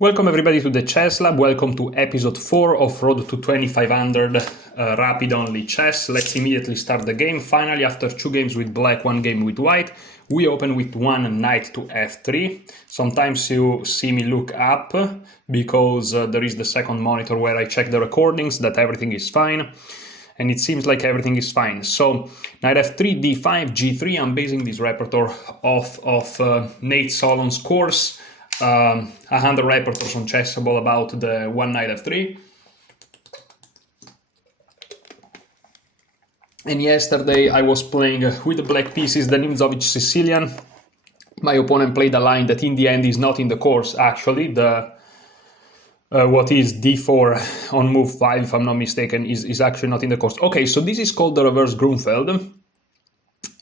Welcome everybody to the Chess Lab, welcome to episode 4 of Road to 2500 Rapid Only Chess. Let's immediately start the game. Finally, after 2 games with black, 1 game with white, we open with one knight to f3. Sometimes you see me look up because there is the second monitor where I check the recordings that everything is fine. And it seems like everything is fine. So, knight f3, d5, g3, I'm basing this repertoire off of Nate Solon's course. 100 repertoires on Chessable about the one knight f3. And yesterday I was playing with the black pieces the Nimzovich Sicilian. My opponent played a line that in the end is not in the course actually. The what is d4 on move 5, if I'm not mistaken, is actually not in the course. Okay, so this is called the reverse Grunfeld.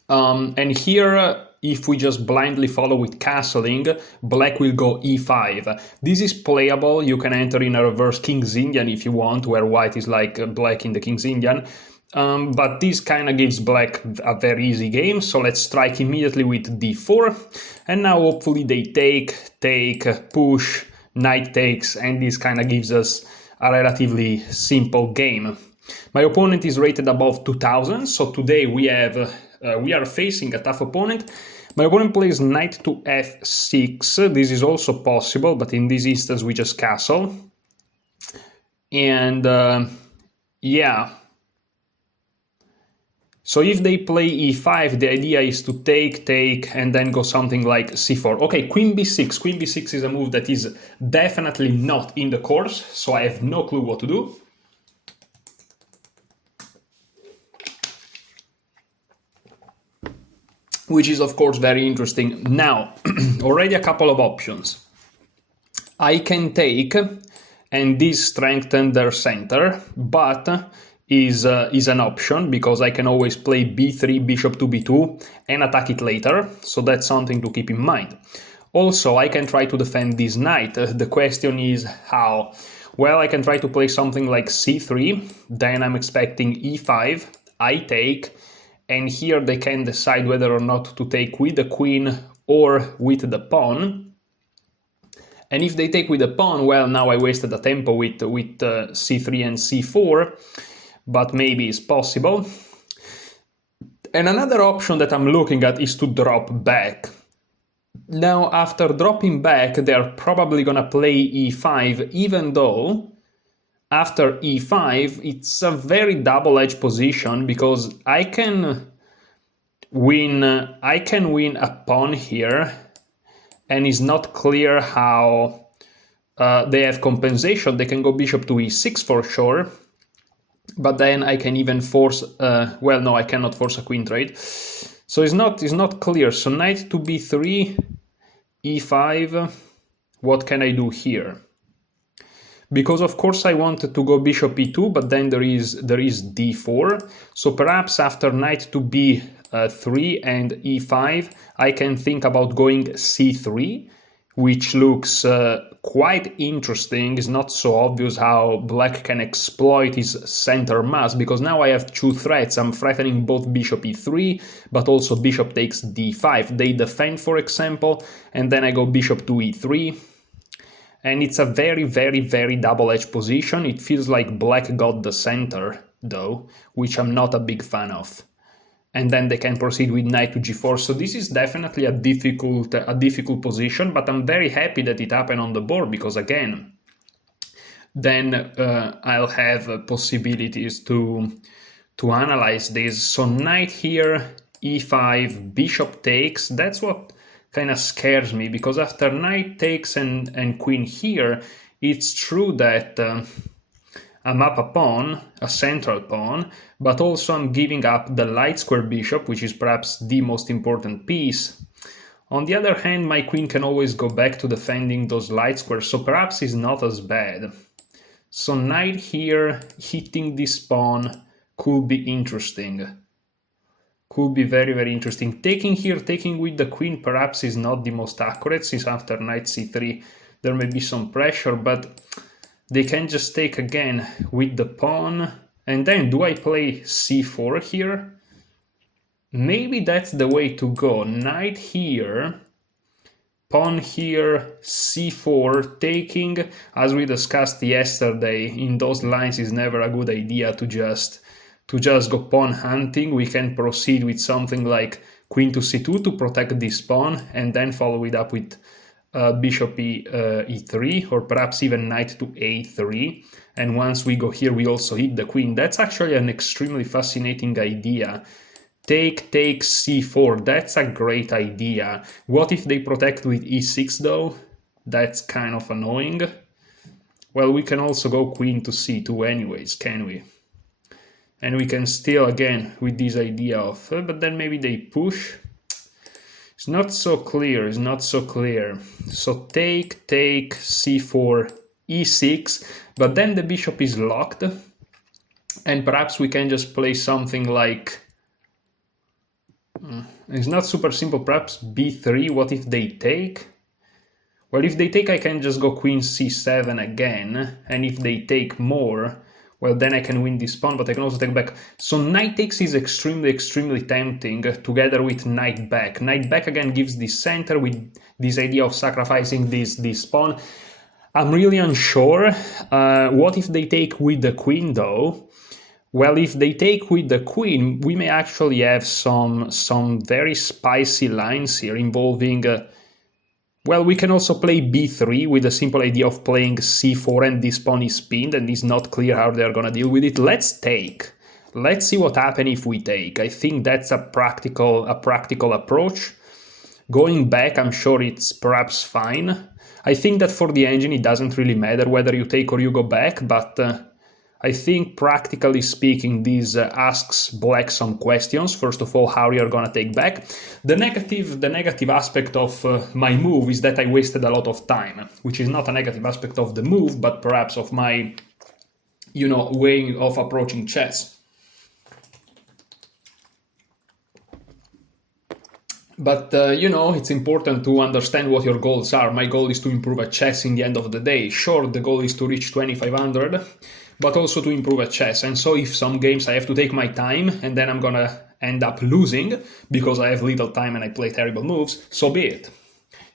And here, if we just blindly follow with castling, black will go e5. This is playable. You can enter in a reverse King's Indian if you want, where white is like black in the King's Indian. But this kind of gives black a very easy game. So let's strike immediately with d4. And now hopefully they take, push, knight takes, and this kind of gives us a relatively simple game. My opponent is rated above 2000, so today we are facing a tough opponent. My opponent plays knight to f6. This is also possible, but in this instance we just castle. And yeah. So if they play e5, the idea is to take, and then go something like c4. Okay, queen b6. Queen b6 is a move that is definitely not in the course, so I have no clue what to do. Which is of course very interesting. Now, already a couple of options. I can take, and this strengthens their center, but is an option because I can always play b3, bishop to b2, and attack it later. So that's something to keep in mind. Also, I can try to defend this knight. The question is how? Well, I can try to play something like c3, then I'm expecting e5, I take, and here they can decide whether or not to take with the queen or with the pawn. And if they take with the pawn, well, now I wasted a tempo with c3 and c4, but maybe it's possible. And another option that I'm looking at is to drop back. Now, after dropping back, they're probably gonna play e5, even though after e5, it's a very double-edged position because I can win a pawn here, and it's not clear how they have compensation. They can go bishop to e6 for sure, but then I can even force. Well, no, I cannot force a queen trade. So it's not clear. So knight to b3, e5. What can I do here? Because of course I wanted to go bishop e2, but then there is d4. So perhaps after knight to b3 and e5, I can think about going c3, which looks quite interesting. It's not so obvious how black can exploit his center mass, because now I have 2 threats. I'm threatening both bishop e3, but also bishop takes d5. They defend, for example, and then I go bishop to e3. And it's a very, very, very double-edged position. It feels like black got the center, though, which I'm not a big fan of. And then they can proceed with knight to g4. So this is definitely a difficult position, but I'm very happy that it happened on the board because, again, then I'll have possibilities to analyze this. So knight here, e5, bishop takes. That's what kind of scares me, because after knight takes and queen here, it's true that I'm up a pawn, a central pawn, but also I'm giving up the light square bishop, which is perhaps the most important piece. On the other hand, my queen can always go back to defending those light squares, so perhaps it's not as bad. So knight here, hitting this pawn could be interesting. Could be very, very interesting. Taking here, taking with the queen, perhaps is not the most accurate, since after knight c3 there may be some pressure, but they can just take again with the pawn. And then do I play c4 here? Maybe that's the way to go. Knight here, pawn here, c4, taking, as we discussed yesterday, in those lines is never a good idea to just go pawn hunting. We can proceed with something like queen to c2 to protect this pawn, and then follow it up with bishop e3, or perhaps even knight to a3. And once we go here, we also hit the queen. That's actually an extremely fascinating idea. Take, c4, that's a great idea. What if they protect with e6 though? That's kind of annoying. Well, we can also go queen to c2 anyways, can we? And we can still, again, with this idea of, but then maybe they push. It's not so clear, it's not so clear. So take, c4, e6, but then the bishop is locked. And perhaps we can just play something like, it's not super simple, perhaps b3. What if they take? Well, if they take, I can just go queen c7 again, and if they take more, well, then I can win this pawn, but I can also take back. So knight takes is extremely, extremely tempting, together with knight back. Knight back again gives the center with this idea of sacrificing this pawn. I'm really unsure. What if they take with the queen, though? Well, if they take with the queen, we may actually have some very spicy lines here involving... well, we can also play b3 with the simple idea of playing c4 and this pawn is pinned and it's not clear how they're gonna deal with it. Let's take. Let's see what happens if we take. I think that's a practical approach. Going back, I'm sure it's perhaps fine. I think that for the engine it doesn't really matter whether you take or you go back, but I think practically speaking this asks Black some questions. First of all, how you're gonna take back. The negative aspect of my move is that I wasted a lot of time, which is not a negative aspect of the move, but perhaps of my, way of approaching chess. But, it's important to understand what your goals are. My goal is to improve at chess in the end of the day. Sure, the goal is to reach 2500, but also to improve at chess. And so if some games I have to take my time and then I'm gonna end up losing because I have little time and I play terrible moves, so be it.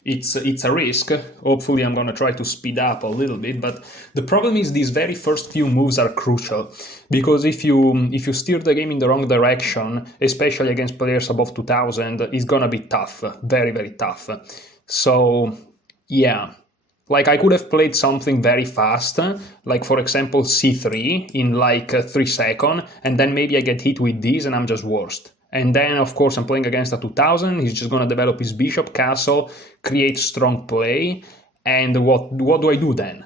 It's a risk. Hopefully I'm gonna try to speed up a little bit, but the problem is these very first few moves are crucial, because if you steer the game in the wrong direction, especially against players above 2000, it's gonna be tough, very, very tough. So yeah, like I could have played something very fast, like for example c3 in like 3 seconds, and then maybe I get hit with this and I'm just worst. And then, of course, I'm playing against a 2000. He's just going to develop his bishop castle, create strong play. And what do I do then?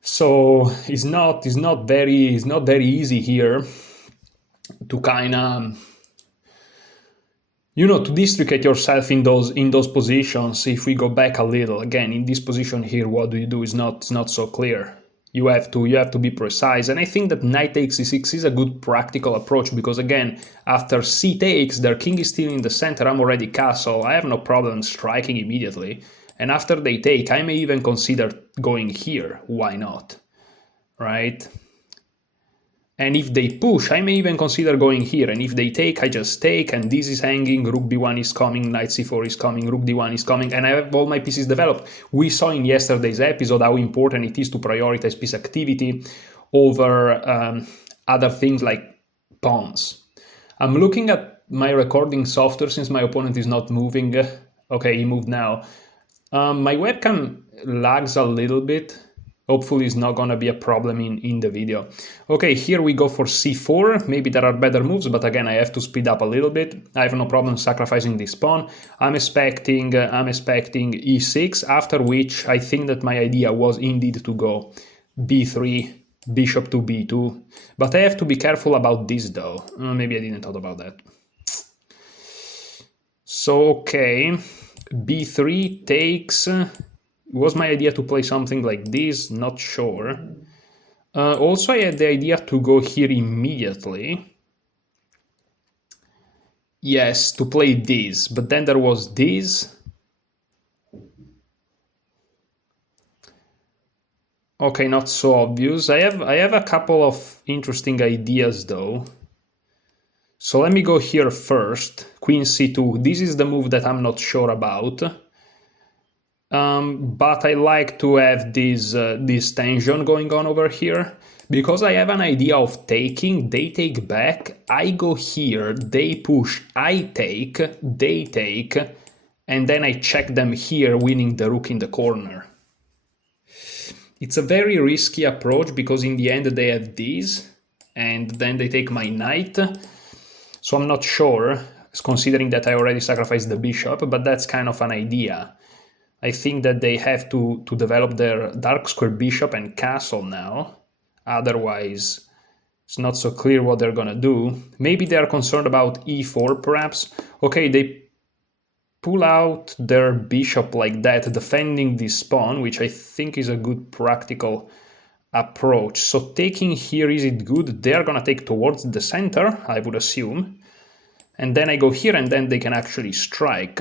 So it's not very easy here to kind of, to districate yourself in those positions. If we go back a little, again, in this position here, what do you do is not so clear. You have to be precise, and I think that knight takes c6 is a good practical approach, because again, after c takes, their king is still in the center, I'm already castle, I have no problem striking immediately, and after they take, I may even consider going here, why not, right? And if they push, I may even consider going here, and if they take, I just take, and this is hanging, rook b1 is coming, knight c4 is coming, rook d1 is coming, and I have all my pieces developed. We saw in yesterday's episode how important it is to prioritize piece activity over other things like pawns. I'm looking at my recording software since my opponent is not moving. Okay, he moved now. My webcam lags a little bit. Hopefully it's not going to be a problem in the video. Okay, here we go for c4. Maybe there are better moves, but again, I have to speed up a little bit. I have no problem sacrificing this pawn. I'm expecting e6, after which I think that my idea was indeed to go b3, bishop to b2. But I have to be careful about this though. Maybe I didn't thought about that. So, okay, b3 takes... Was my idea to play something like this? Not sure. Also, I had the idea to go here immediately. Yes, to play this, but then there was this. Okay, not so obvious. I have a couple of interesting ideas though. So let me go here first. Queen c2. This is the move that I'm not sure about. But I like to have this tension going on over here. Because I have an idea of taking, they take back, I go here, they push, I take, they take, and then I check them here, winning the rook in the corner. It's a very risky approach because in the end they have these, and then they take my knight. So I'm not sure, considering that I already sacrificed the bishop, but that's kind of an idea. I think that they have to develop their dark square bishop and castle now. Otherwise, it's not so clear what they're gonna do. Maybe they are concerned about e4, perhaps. Okay, they pull out their bishop like that, defending this pawn, which I think is a good practical approach. So taking here, is it good? They're gonna take towards the center, I would assume. And then I go here, and then they can actually strike.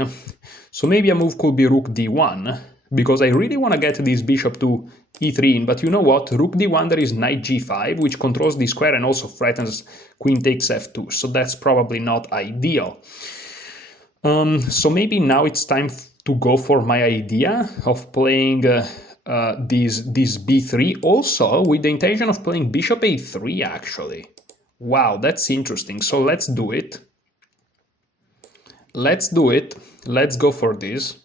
So maybe a move could be rook d1, because I really want to get this bishop to e3 in, but you know what? Rook d1, there is knight g5, which controls the square and also threatens queen takes f2, so that's probably not ideal. So maybe now it's time to go for my idea of playing this b3, also with the intention of playing bishop a3, actually. Wow, that's interesting, so let's do it. Let's do it. Let's go for this.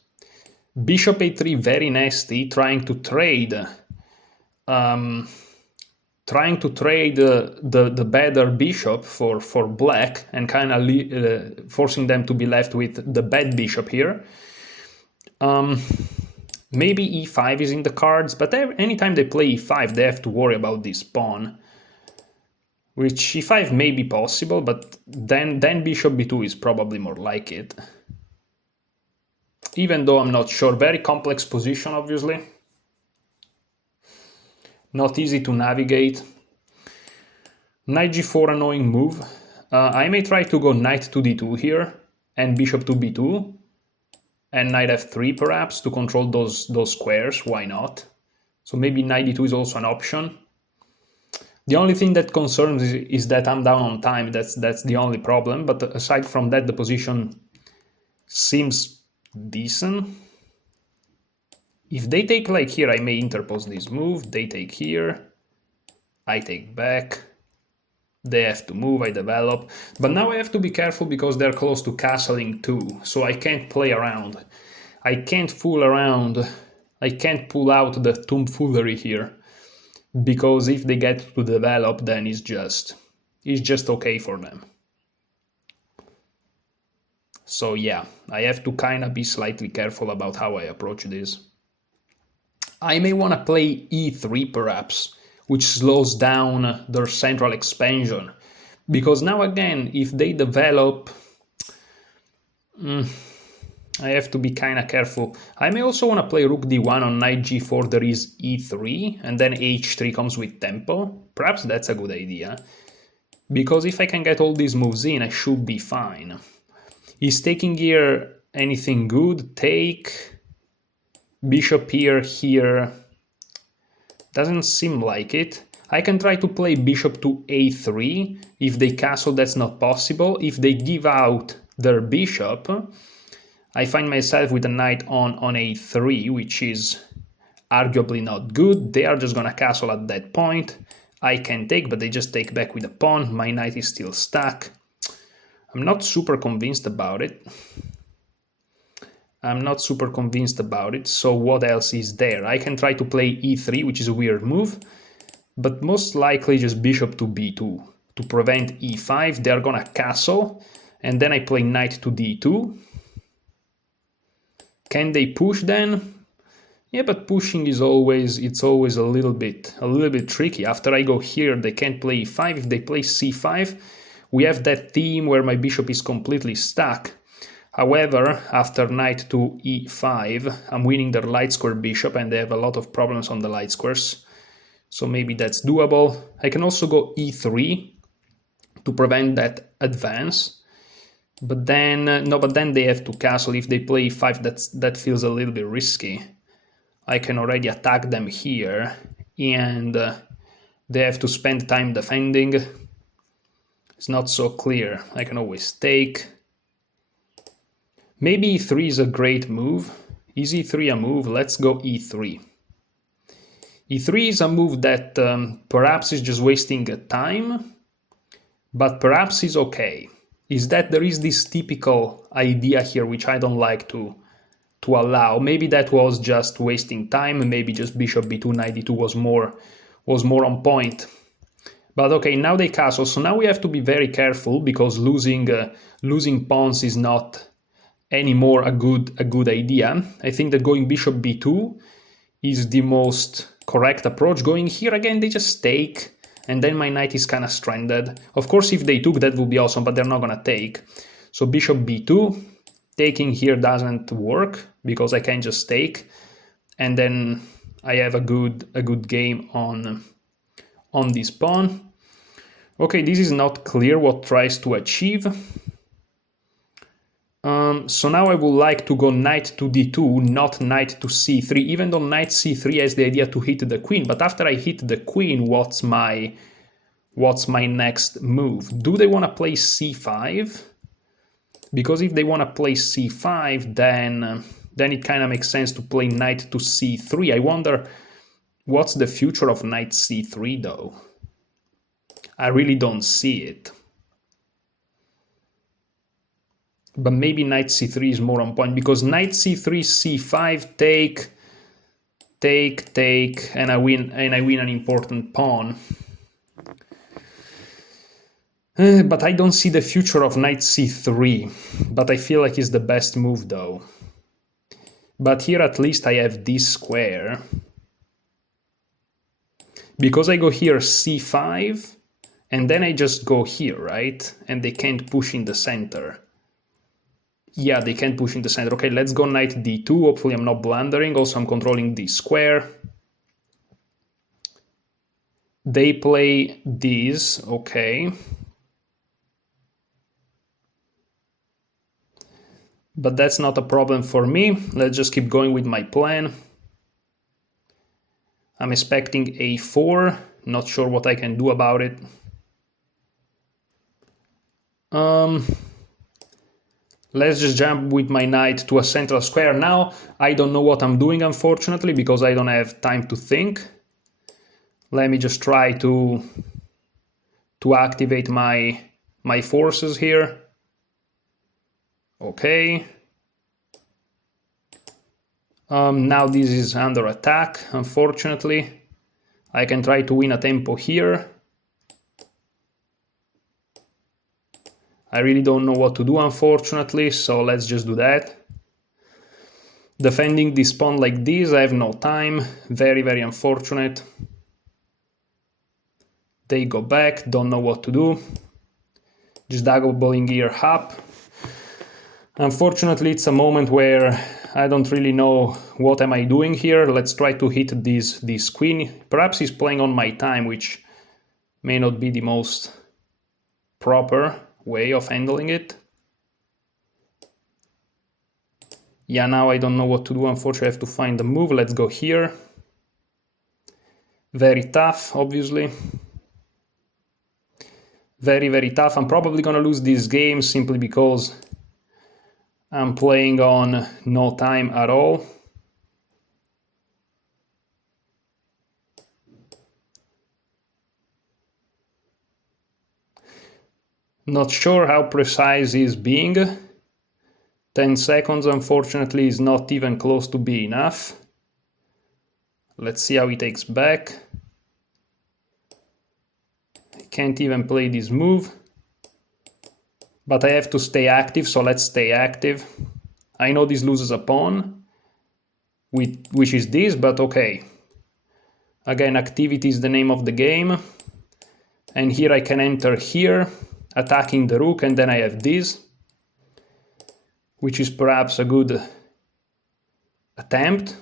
Bishop a3, very nasty, trying to trade the better bishop for black, and kind of forcing them to be left with the bad bishop here. Maybe e5 is in the cards, but anytime they play e5, they have to worry about this pawn. Which e5 may be possible, but then bishop b2 is probably more like it. Even though I'm not sure, very complex position, obviously. Not easy to navigate. Knight g4, annoying move. I may try to go knight to d2 here, and bishop to b2, and knight f3 perhaps, to control those squares, why not? So maybe knight d2 is also an option. The only thing that concerns is that I'm down on time, that's the only problem, but aside from that, the position seems decent. If they take like here, I may interpose this move, they take here, I take back, they have to move, I develop, but now I have to be careful because they're close to castling too, so I can't play around. I can't fool around, I can't pull out the tomfoolery here. Because if they get to develop, then it's just okay for them. So yeah, I have to kind of be slightly careful about how I approach this. I may want to play e3 perhaps, which slows down their central expansion. Because now again, if they develop, I have to be kind of careful. I may also want to play rook d1 on knight g4, there is e3, and then h3 comes with tempo. Perhaps that's a good idea. Because if I can get all these moves in, I should be fine. Is taking here anything good? Take. Bishop here. Doesn't seem like it. I can try to play bishop to a3. If they castle, that's not possible. If they give out their bishop, I find myself with a knight on a3, which is arguably not good. They are just gonna castle at that point. I can take, but they just take back with a pawn. My knight is still stuck. I'm not super convinced about it. So what else is there? I can try to play e3, which is a weird move, but most likely just bishop to b2 to prevent e5. They're gonna castle, and then I play knight to d2. Can they push then? Yeah, but pushing is always a little bit tricky. After I go here, they can't play e5. If they play c5, we have that theme where my bishop is completely stuck. However, after knight to e5, I'm winning their light square bishop, and they have a lot of problems on the light squares. So maybe that's doable. I can also go e3 to prevent that advance. But then, they have to castle. If they play e5, that feels a little bit risky. I can already attack them here, and they have to spend time defending. It's not so clear. I can always take. Maybe e3 is a great move. Is e3 a move? Let's go e3. e3 is a move that perhaps is just wasting time, but perhaps is okay. Is that there is this typical idea here which I don't like to allow. Maybe that was just wasting time, maybe just bishop b2 knight d2 was more on point. But okay, now they castle, so now we have to be very careful because losing pawns is not anymore a good idea. I think that going bishop b2 is the most correct approach. Going here again, they just take, and then my knight is kind of stranded. Of course, if they took, that would be awesome, but they're not gonna take. So bishop b2, taking here doesn't work because I can just take, and then I have a good game on this pawn. Okay, this is not clear what tries to achieve. So now I would like to go knight to d2, not knight to c3, even though knight c3 has the idea to hit the queen. But after I hit the queen, what's my next move? Do they want to play c5? Because if they want to play c5, then it kind of makes sense to play knight to c3. I wonder what's the future of knight c3 though. I really don't see it. But maybe knight c3 is more on point, because knight c3, c5, take, and I win an important pawn. But I don't see the future of knight c3. But I feel like it's the best move though. But here at least I have this square. Because I go here c5, and then I just go here, right? And they can't push in the center. Yeah, they can't push in the center. Okay, let's go knight d2. Hopefully I'm not blundering. Also, I'm controlling this square. They play this, okay. But that's not a problem for me. Let's just keep going with my plan. I'm expecting a4. Not sure what I can do about it. Let's just jump with my knight to a central square. Now, I don't know what I'm doing, unfortunately, because I don't have time to think. Let me just try to activate my forces here. Okay. Now this is under attack, unfortunately. I can try to win a tempo here. I really don't know what to do, unfortunately, so let's just do that. Defending this pawn like this, I have no time. Very, very unfortunate. They go back, don't know what to do. Just doubling here up. Unfortunately, it's a moment where I don't really know what am I doing here. Let's try to hit this queen. Perhaps he's playing on my time, which may not be the most proper way of handling it. Yeah, now I don't know what to do. Unfortunately, I have to find the move. Let's go here. Very tough, obviously. Very, very tough. I'm probably gonna lose this game simply because I'm playing on no time at all. Not sure how precise he's being. 10 seconds, unfortunately, is not even close to be enough. Let's see how he takes back. I can't even play this move. But I have to stay active, so let's stay active. I know this loses a pawn, which is this, but okay. Again, activity is the name of the game. And here I can enter here, attacking the rook, and then I have this, which is perhaps a good attempt.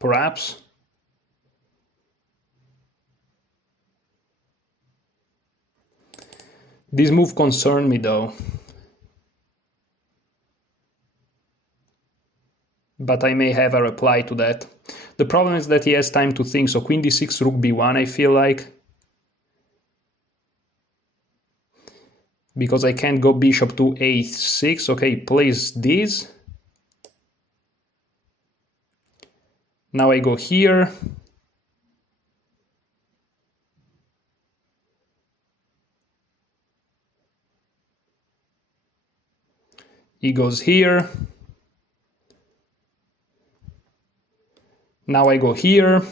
Perhaps. This move concerned me though. But I may have a reply to that. The problem is that he has time to think, so queen d6, rook b1, I feel like. because I can't go bishop to a6. Okay, place this. Now I go here. He goes here. Now I go here.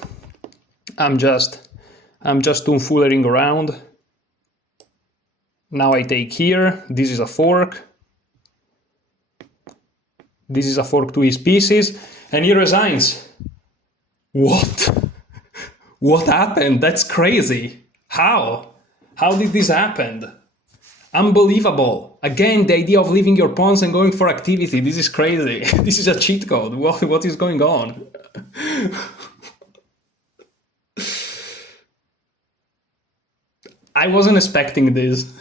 I'm just fooling around. Now I take here. This is a fork. This is a fork to his pieces, and he resigns. What? What happened? That's crazy. How? How did this happen? Unbelievable. Again, the idea of leaving your pawns and going for activity. This is crazy. This is a cheat code. What is going on? I wasn't expecting this.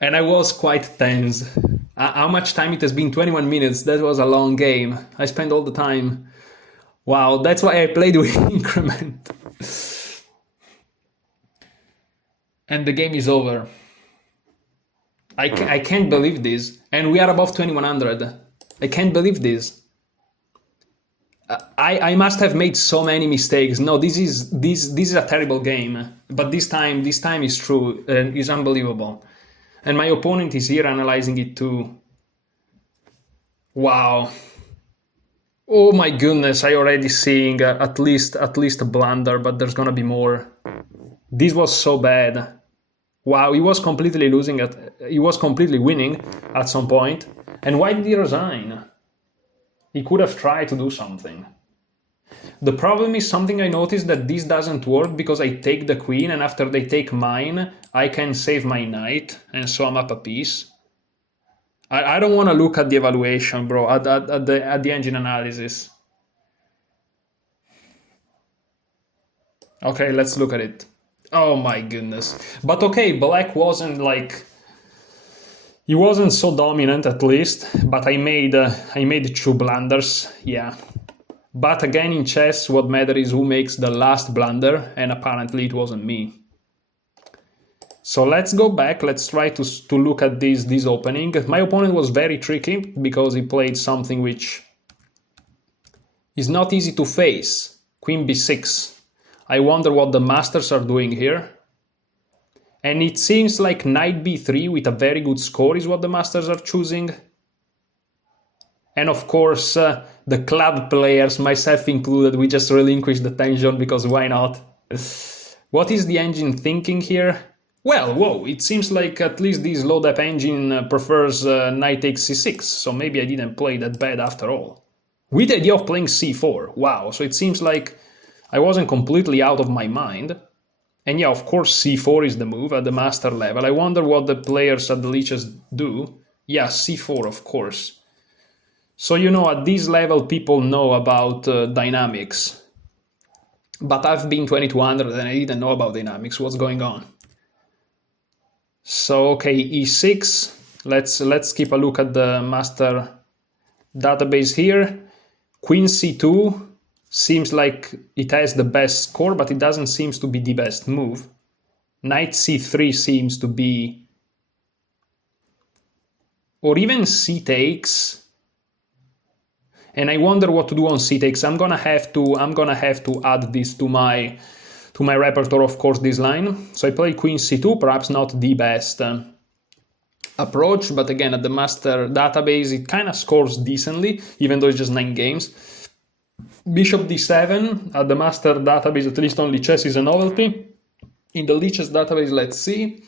And I was quite tense. How much time it has been? 21 minutes. That was a long game. I spent all the time. Wow, that's why I played with increment. And the game is over. I can't believe this. And we are above 2100. I can't believe this. I must have made so many mistakes. No, this is a terrible game. But this time is true and is unbelievable. And my opponent is here analyzing it too. Wow. Oh my goodness, I already seeing at least a blunder, but there's gonna be more. This was so bad. Wow, he was completely he was completely winning at some point. And why did he resign? He could have tried to do something. The problem is something I noticed, that this doesn't work because I take the queen, and after they take mine, I can save my knight, and so I'm up a piece. I don't want to look at the evaluation, bro, at the engine analysis. Okay, let's look at it. Oh my goodness. But okay, black wasn't like... He wasn't so dominant at least, but I made 2 blunders, yeah. But again, in chess, what matters is who makes the last blunder, and apparently it wasn't me. So let's go back, let's try to look at this opening. My opponent was very tricky, because he played something which is not easy to face. Queen b6. I wonder what the masters are doing here. And it seems like knight b3 with a very good score is what the masters are choosing. And of course, the club players, myself included, we just relinquish the tension because why not? What is the engine thinking here? Well, whoa, it seems like at least this low-dep engine prefers knight takes c6, so maybe I didn't play that bad after all. With the idea of playing c4, wow, so it seems like I wasn't completely out of my mind. And yeah, of course c4 is the move at the master level. I wonder what the players at the lichess do. Yeah, c4, of course. So, you know, at this level people know about dynamics. But I've been 2200 and I didn't know about dynamics. What's going on? So, okay, e6. Let's keep a look at the master database here. Queen c2 seems like it has the best score, but it doesn't seem to be the best move. Knight c3 seems to be... Or even c takes. And I wonder what to do on c takes. I'm gonna have to add this to my repertoire, of course, this line. So I play queen c2, perhaps not the best approach, but again, at the master database, it kind of scores decently, even though it's just 9 games. Bishop d7, at the master database, at least on Lichess, is a novelty. In the Lichess database, let's see.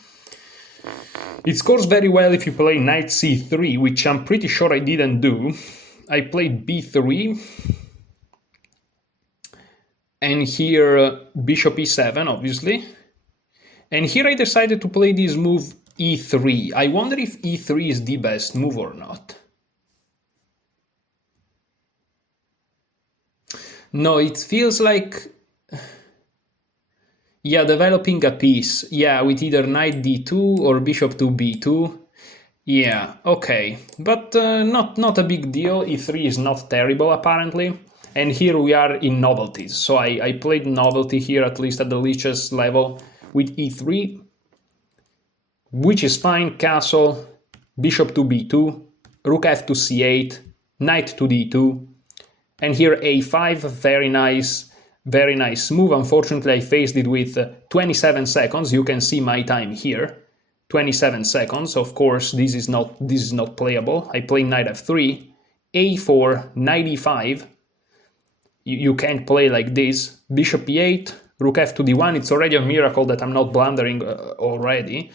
It scores very well if you play knight c3, which I'm pretty sure I didn't do. I played b3. And here, bishop e7, obviously. And here I decided to play this move e3. I wonder if e3 is the best move or not. No, it feels like... Yeah, developing a piece. Yeah, with either knight d2 or bishop to b2. Yeah, okay. But not a big deal. e3 is not terrible, apparently. And here we are in novelties. So I played novelty here, at least at the Lichess level, with e3. which is fine. Castle, bishop to b2, rook f to c8, knight to d2, and here a5, very nice move. Unfortunately, I faced it with 27 seconds. You can see my time here, 27 seconds. Of course, this is not playable. I play knight f3, a4, knight e5. You can't play like this. Bishop e8, rook f to d1. It's already a miracle that I'm not blundering already.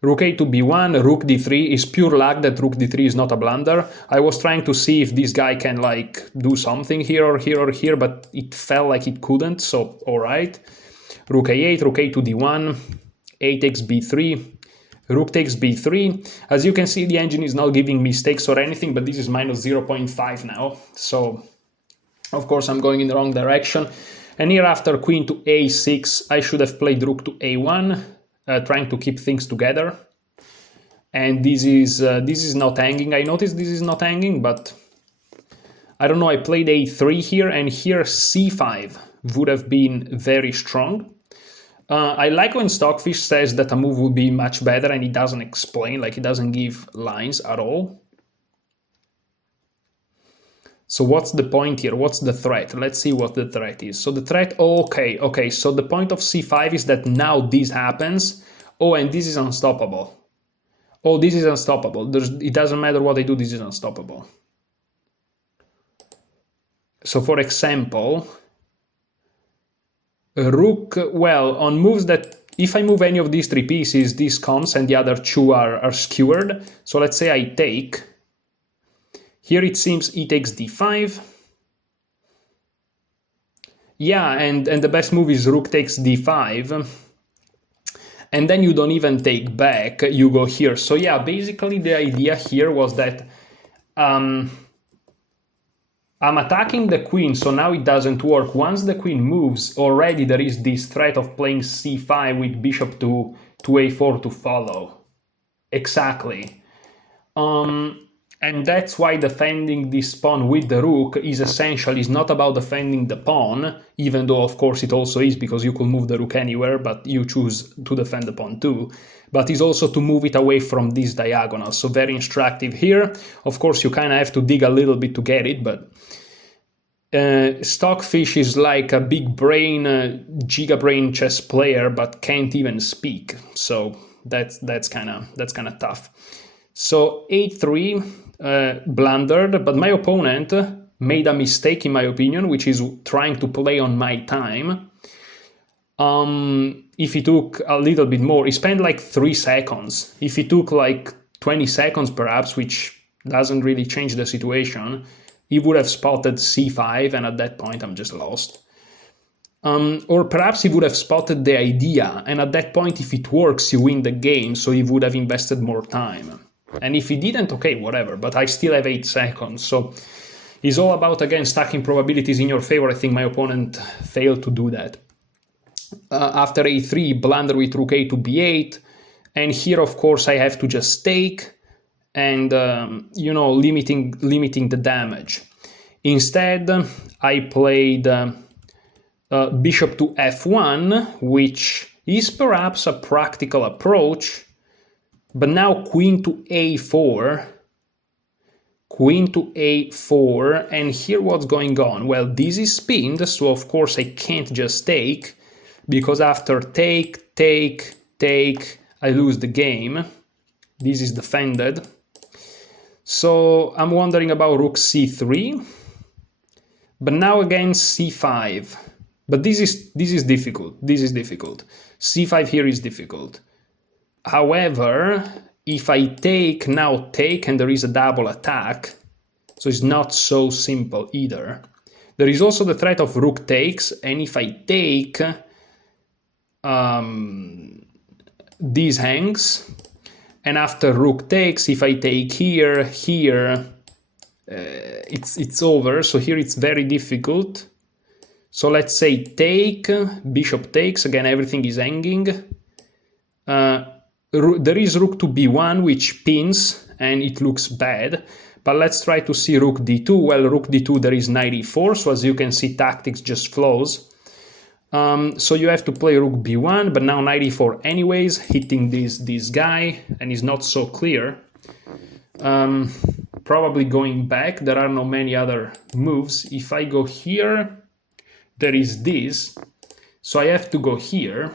Rook a to b1, rook d3 is pure luck that rook d3 is not a blunder. I was trying to see if this guy can like do something here or here or here, but it felt like it couldn't, so alright. Rook a8, rook a to d1, a takes b3, rook takes b3. As you can see, the engine is not giving mistakes or anything, but this is minus 0.5 now, so of course I'm going in the wrong direction. And here after queen to a6, I should have played rook to a1, trying to keep things together. And this is not hanging. I noticed this is not hanging, but I don't know. I played a3 here, and here c5 would have been very strong. I like when Stockfish says that a move will be much better, and he doesn't explain, like he doesn't give lines at all. So what's the point here? What's the threat? Let's see what the threat is. So the threat, okay. So the point of c5 is that now this happens. Oh, and this is unstoppable. Oh, this is unstoppable. It doesn't matter what I do, this is unstoppable. So for example, rook, well, on moves that, if I move any of these three pieces, this comes and the other two are skewered. So let's say I take. Here it seems e takes d5. Yeah, and the best move is rook takes d5. And then you don't even take back, you go here. So yeah, basically the idea here was that I'm attacking the queen, so now it doesn't work. Once the queen moves, already there is this threat of playing c5 with bishop to a4 to follow. Exactly. And that's why defending this pawn with the rook is essential. It's not about defending the pawn, even though of course it also is, because you could move the rook anywhere, but you choose to defend the pawn too. But it's also to move it away from this diagonal, so very instructive here. Of course you kind of have to dig a little bit to get it, but Stockfish is like a big brain, giga brain chess player, but can't even speak. So that's kind of tough. So a3 blundered, but my opponent made a mistake in my opinion, which is trying to play on my time. If he took a little bit more, he spent like 3 seconds. If he took like 20 seconds perhaps, which doesn't really change the situation, he would have spotted c5, and at that point I'm just lost. Or perhaps he would have spotted the idea, and at that point if it works you win the game, so he would have invested more time. And if he didn't, okay, whatever, but I still have 8 seconds, so it's all about, again, stacking probabilities in your favor. I think my opponent failed to do that. After a3, blunder with rook a to b8, and here, of course, I have to just take and, you know, limiting the damage. Instead, I played bishop to f1, which is perhaps a practical approach, but now queen to a4, and here what's going on? Well, this is pinned, so of course I can't just take, because after take, I lose the game. This is defended. So I'm wondering about rook c3, but now again c5. But this is difficult. C5 here is difficult. However, if I take, now take, and there is a double attack, so it's not so simple either. There is also the threat of rook takes, and if I take, this hangs, and after rook takes, if I take here, it's over, so here it's very difficult. So let's say take, bishop takes, again everything is hanging. There is rook to b1, which pins, and it looks bad. But let's try to see rook d2. Well, rook d2, there is knight e4, so as you can see, tactics just flows. So you have to play rook b1, but now knight e4 anyways, hitting this guy, and is not so clear. Probably going back, there are no many other moves. If I go here, there is this, so I have to go here,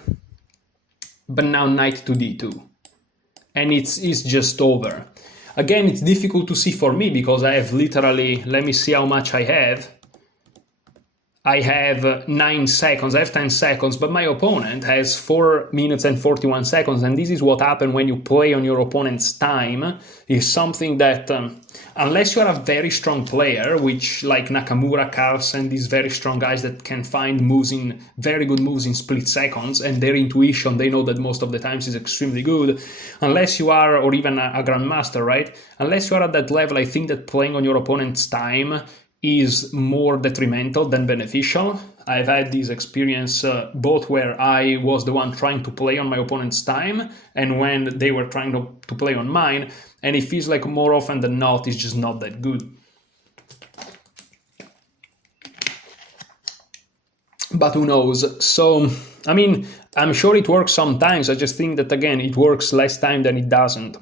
but now knight to d2, and it's just over. Again, it's difficult to see for me because I have literally, let me see how much I have. I have 9 seconds, I have 10 seconds, but my opponent has 4 minutes and 41 seconds, and this is what happens when you play on your opponent's time, is something that, unless you are a very strong player, which like Nakamura, Carlsen, these very strong guys that can find moves in, very good moves in split seconds, and their intuition, they know that most of the times is extremely good, unless you are, or even a grandmaster, right? Unless you are at that level, I think that playing on your opponent's time is more detrimental than beneficial. I've had this experience both where I was the one trying to play on my opponent's time and when they were trying to play on mine, and it feels like more often than not it's just not that good. But who knows? So, I mean, I'm sure it works sometimes, I just think that again it works less time than it doesn't.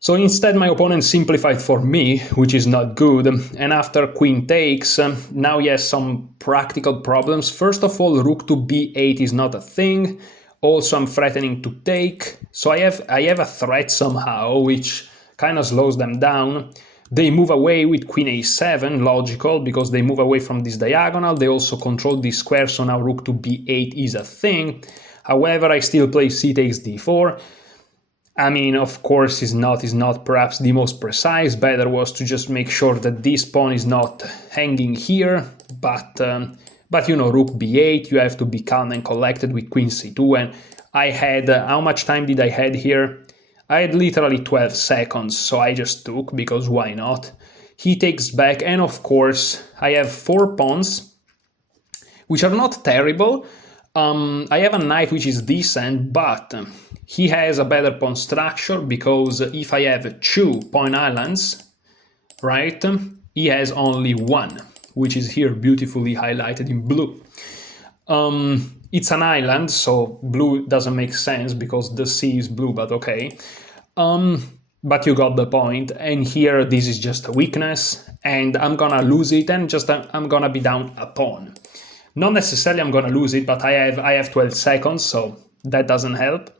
So instead my opponent simplified for me, which is not good, and after queen takes, now he has some practical problems. First of all, rook to b8 is not a thing. Also, I'm threatening to take, so I have a threat somehow, which kind of slows them down. They move away with queen a7, logical, because they move away from this diagonal. They also control this square, so now rook to b8 is a thing. However, I still play c takes d4. I mean, of course, is not perhaps the most precise. Better was to just make sure that this pawn is not hanging here. But you know, rook b8, you have to be calm and collected with queen c2. And I had, how much time did I had here? I had literally 12 seconds, so I just took, because why not? He takes back, and of course, I have 4 pawns, which are not terrible. I have a knight which is decent, but he has a better pawn structure, because if I have 2 pawn islands, right, he has only 1, which is here beautifully highlighted in blue. It's an island, so blue doesn't make sense because the sea is blue, but okay. But you got the point, and here this is just a weakness, and I'm gonna lose it, and just I'm gonna be down a pawn. Not necessarily I'm gonna lose it, but I have 12 seconds, so that doesn't help.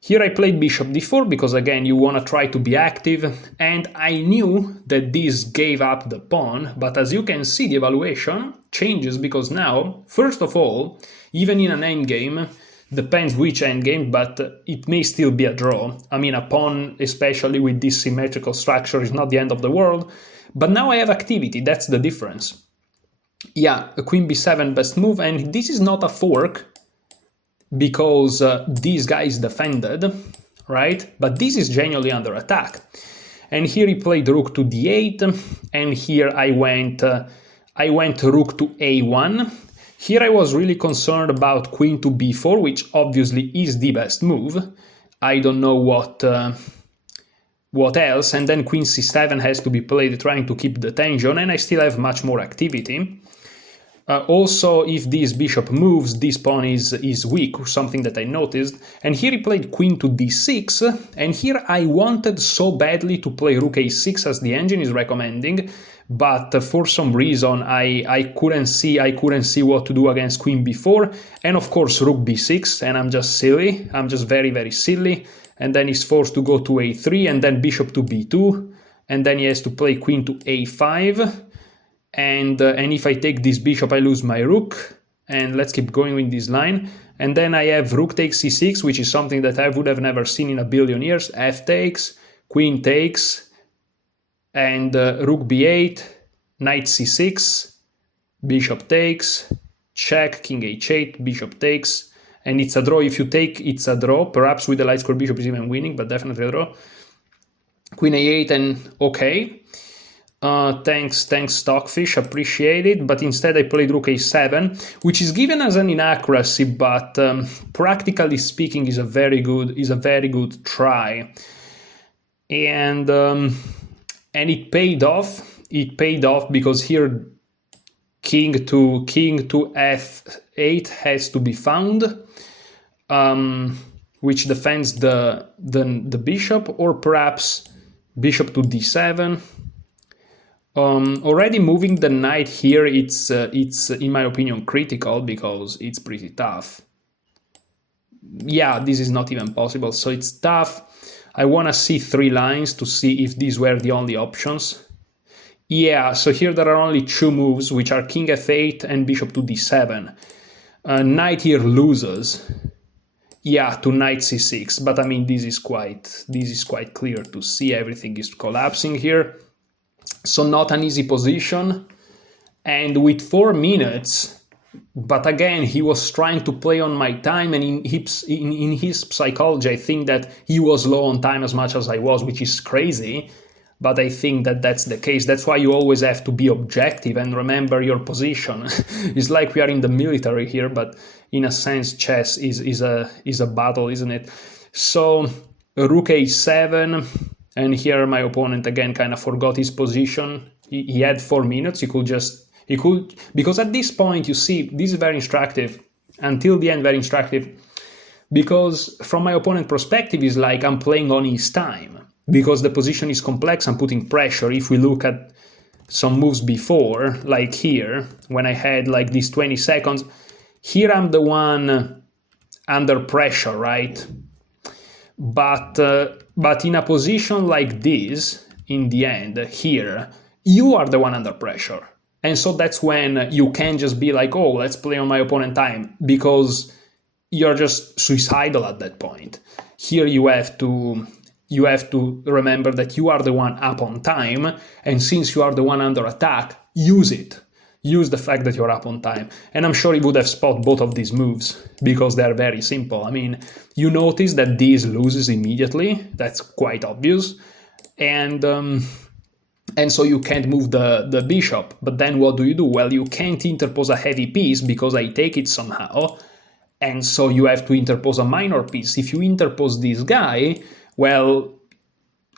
Here I played bishop d4 because again you wanna try to be active, and I knew that this gave up the pawn, but as you can see the evaluation changes because now, first of all, even in an endgame, depends which endgame, but it may still be a draw. I mean, a pawn, especially with this symmetrical structure, is not the end of the world, but now I have activity, that's the difference. Yeah, a queen b7 best move, and this is not a fork because this guy is defended, right? But this is genuinely under attack. And here he played rook to d8, and here I went rook to a1. Here I was really concerned about queen to b4, which obviously is the best move. I don't know what else, and then queen c7 has to be played trying to keep the tension, and I still have much more activity. Also, if this bishop moves, this pawn is weak, something that I noticed. And here he played queen to d6, and here I wanted so badly to play rook a6 as the engine is recommending, but for some reason I couldn't see what to do against queen b4, and of course rook b6, and I'm just silly, I'm just very, very silly, and then he's forced to go to a3, and then bishop to b2, and then he has to play queen to a5, and if I take this bishop I lose my rook, and let's keep going with this line, and then I have rook takes c6, which is something that I would have never seen in a billion years, f takes, queen takes, and rook b8, knight c6, bishop takes, check, king h8, bishop takes, and it's a draw. If you take, it's a draw, perhaps with the light square bishop is even winning, but definitely a draw. Queen a8, and okay. Thanks Stockfish, appreciate it, but instead I played rook a7, which is given as an inaccuracy, but practically speaking is a very good try, and it paid off. It paid off because here king to f8 has to be found, which defends the bishop, or perhaps bishop to d7. Already moving the knight here, it's in my opinion critical, because it's pretty tough. Yeah, this is not even possible, so it's tough. I want to see 3 lines to see if these were the only options. Yeah, so here there are only 2 moves, which are king f8 and bishop to d7. Knight here loses. Yeah, to knight c6, but I mean this is quite clear to see. Everything is collapsing here. So not an easy position, and with 4 minutes, but again, he was trying to play on my time, and in his psychology, I think that he was low on time as much as I was, which is crazy, but I think that that's the case. That's why you always have to be objective and remember your position. It's like we are in the military here, but in a sense, chess is a battle, isn't it? So rook a7, and here my opponent again kind of forgot his position. He had 4 minutes. He could, because at this point, you see, this is very instructive. Until the end, very instructive. Because from my opponent perspective, it's like I'm playing on his time. Because the position is complex, I'm putting pressure. If we look at some moves before, like here, when I had like these 20 seconds, here I'm the one under pressure, right? But in a position like this, in the end, here, you are the one under pressure. And so that's when you can't just be like, oh, let's play on my opponent time, because you're just suicidal at that point. Here you have to remember that you are the one up on time, and since you are the one under attack, use it. Use the fact that you're up on time. And I'm sure he would have spotted both of these moves, because they're very simple. I mean, you notice that this loses immediately. That's quite obvious. And so you can't move the bishop. But then what do? Well, you can't interpose a heavy piece because I take it somehow. And so you have to interpose a minor piece. If you interpose this guy, well,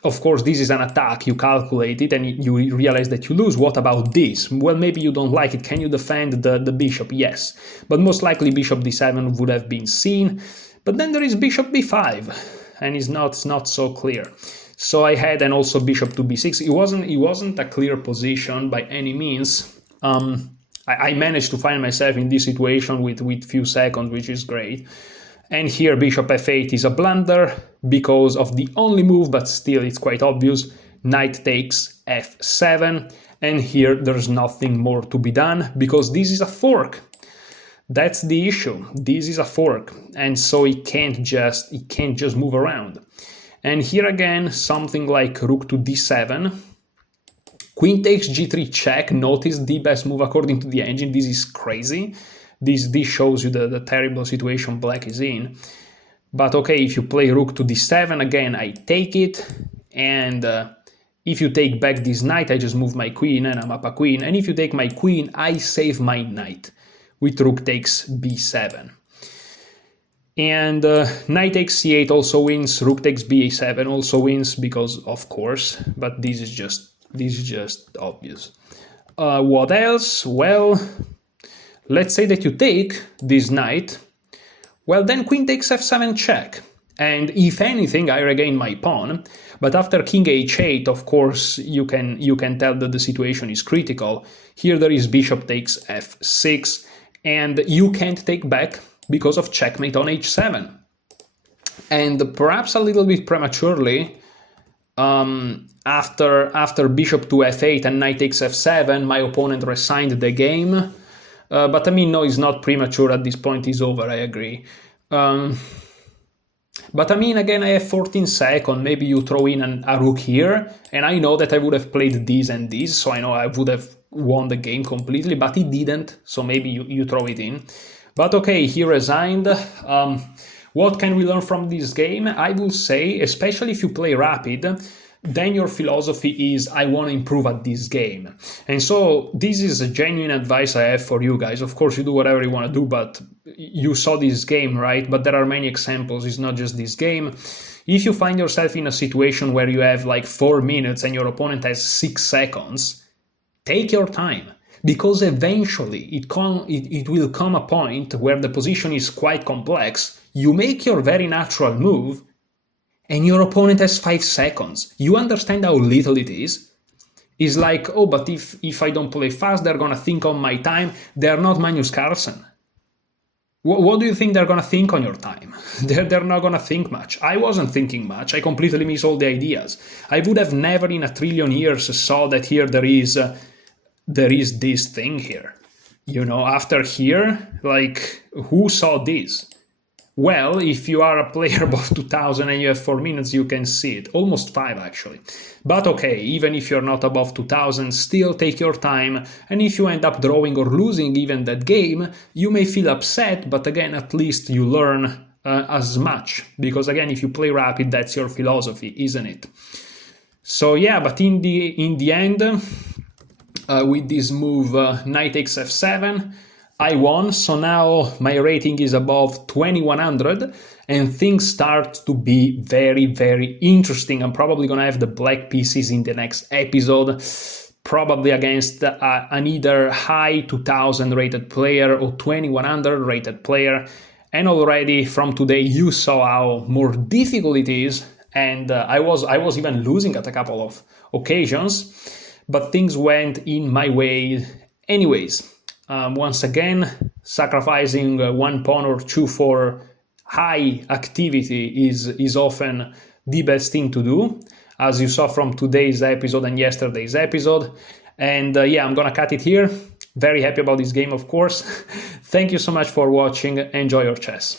of course, this is an attack. You calculate it and you realize that you lose. What about this? Well, maybe you don't like it. Can you defend the bishop? Yes. But most likely bishop d7 would have been seen. But then there is bishop b5. And it's not so clear. So I had, and also bishop to b6. It wasn't a clear position by any means. I managed to find myself in this situation with few seconds, which is great. And here bishop f8 is a blunder because of the only move, but still it's quite obvious. Knight takes f7, and here there's nothing more to be done because this is a fork. That's the issue. This is a fork, and so it can't just move around. And here again, something like rook to d7. Queen takes g3 check. Notice the best move according to the engine. This is crazy. This shows you the terrible situation black is in. But okay, if you play rook to d7, again, I take it. And if you take back this knight, I just move my queen and I'm up a queen. And if you take my queen, I save my knight with rook takes b7. And knight takes c8 also wins, rook takes ba7 also wins, because of course, but this is just obvious. What else? Well, let's say that you take this knight. Well, then queen takes f7 check. And if anything, I regain my pawn. But after king h8, of course, you can tell that the situation is critical. Here there is bishop takes f6, and you can't take back because of checkmate on h7. And perhaps a little bit prematurely, after bishop to f8 and knight takes f7, my opponent resigned the game. But I mean, no, it's not premature at this point, it's over, I agree. But I mean, again, I have 14 seconds, maybe you throw in a rook here, and I know that I would have played this and this, so I know I would have won the game completely, but he didn't, so maybe you throw it in. But okay, he resigned. What can we learn from this game? I will say, especially if you play rapid, then your philosophy is, I want to improve at this game. And so this is a genuine advice I have for you guys. Of course, you do whatever you want to do, but you saw this game, right? But there are many examples. It's not just this game. If you find yourself in a situation where you have like 4 minutes and your opponent has 6 seconds, take your time. because eventually it will come a point where the position is quite complex. You make your very natural move, and your opponent has 5 seconds. You understand how little it is? It's like, oh, but if I don't play fast, they're gonna think on my time. They're not Magnus Carlsen. What do you think they're gonna think on your time? They're not gonna think much. I wasn't thinking much. I completely miss all the ideas. I would have never in a trillion years saw that here there is this thing here. You know, after here, like, who saw this? Well, if you are a player above 2000 and you have 4 minutes, you can see it. Almost 5, actually. But okay, even if you're not above 2000, still take your time. And if you end up drawing or losing even that game, you may feel upset, but again, at least you learn as much. Because again, if you play rapid, that's your philosophy, isn't it? So yeah, but in the end, with this move, knight takes f7, I won, so now my rating is above 2100 and things start to be very, very interesting. I'm probably gonna have the black pieces in the next episode, probably against an either high 2000 rated player or 2100 rated player. And already from today you saw how more difficult it is, and I was even losing at a couple of occasions, but things went in my way anyways. Once again, sacrificing 1 pawn or 2 for high activity is often the best thing to do, as you saw from today's episode and yesterday's episode. And yeah, I'm gonna cut it here. Very happy about this game, of course. Thank you so much for watching. Enjoy your chess.